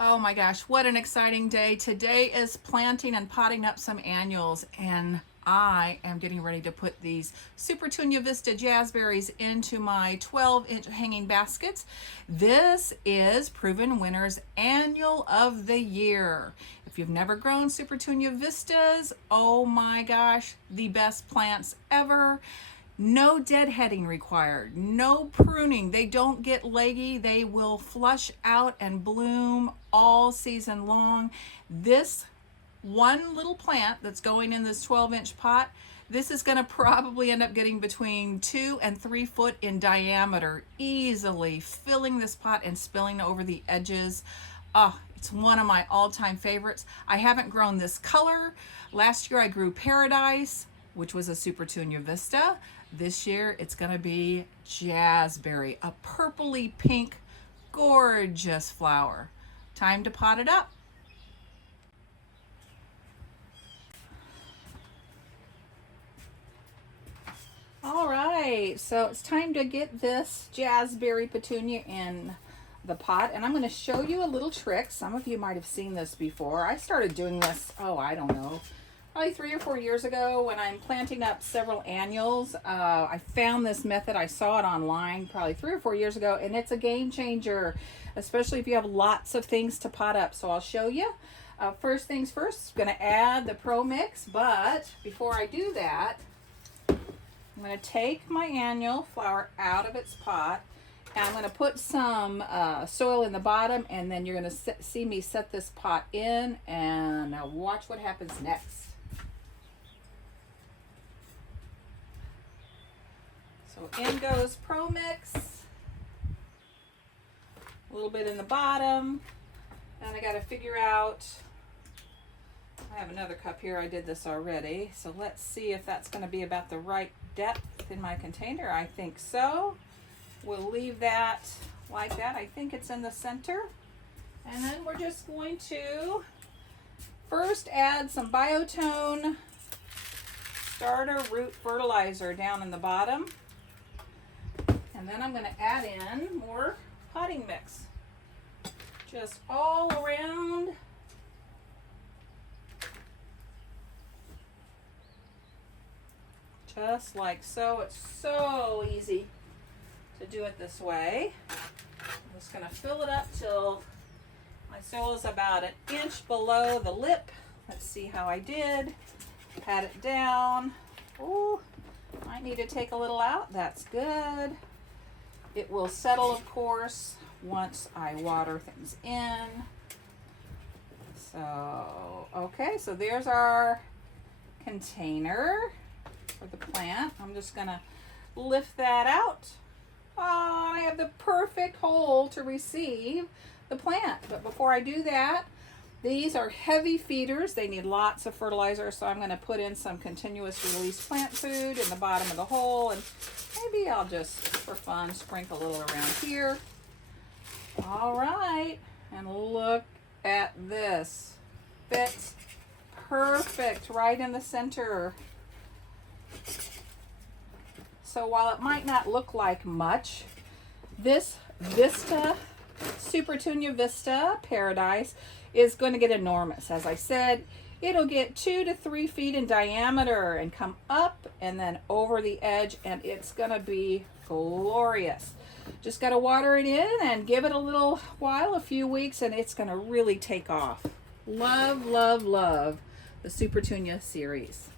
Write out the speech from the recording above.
Oh my gosh, what an exciting day. Today is planting and potting up some annuals, and I am getting ready to put these Supertunia Vista jazzberries into my 12-inch hanging baskets. This is Proven Winners Annual of the Year. If you've never grown Supertunia Vistas, oh my gosh, the best plants ever. No deadheading required, no pruning. They don't get leggy. They will flush out and bloom all season long. This one little plant that's going in this 12-inch pot, this is going to probably end up getting between 2 and 3 foot in diameter, easily filling this pot and spilling over the edges. It's one of my all-time favorites. I haven't grown this color. Last year I grew Paradise, which was a Supertunia Vista. This year it's going to be Jazzberry, a purpley pink, gorgeous flower. Time to pot it up. All right, so it's time to get this Jazzberry petunia in the pot, and I'm going to show you a little trick. Some of you might have seen this before. I started doing this, I don't know, probably 3 or 4 years ago when I'm planting up several annuals. I found this method. I saw it online probably 3 or 4 years ago, and it's a game changer, especially if you have lots of things to pot up. So I'll show you. First things first, I'm going to add the Pro Mix, but before I do that, I'm going to take my annual flower out of its pot, and I'm going to put some soil in the bottom, and then you're going to see me set this pot in, and now watch what happens next. So in goes Pro Mix, a little bit in the bottom, and I got to figure out, I have another cup here, I did this already, so let's see if that's going to be about the right depth in my container. I think so. We'll leave that like that. I think it's in the center, and then we're just going to first add some Biotone starter root fertilizer down in the bottom. And then I'm going to add in more potting mix, just all around. Just like so. It's so easy to do it this way. I'm just going to fill it up till my soil is about 1 inch below the lip. Let's see how I did. Pat it down. Ooh, might need to take a little out. That's good. It will settle, of course, once I water things in. So, okay, so there's our container for the plant. I'm just gonna lift that out. Oh, I have the perfect hole to receive the plant. But before I do that, these are heavy feeders. They need lots of fertilizer, so I'm going to put in some continuous release plant food in the bottom of the hole, and maybe I'll just, for fun, sprinkle a little around here. All right, and look at this. Fits perfect right in the center. So while it might not look like much, this Vista, Supertunia Vista Paradise, is going to get enormous. As I said, it'll get 2 to 3 feet in diameter and come up and then over the edge, and it's going to be glorious. Just got to water it in and give it a little while, a few weeks, and it's going to really take off. Love, love, love the Supertunia series.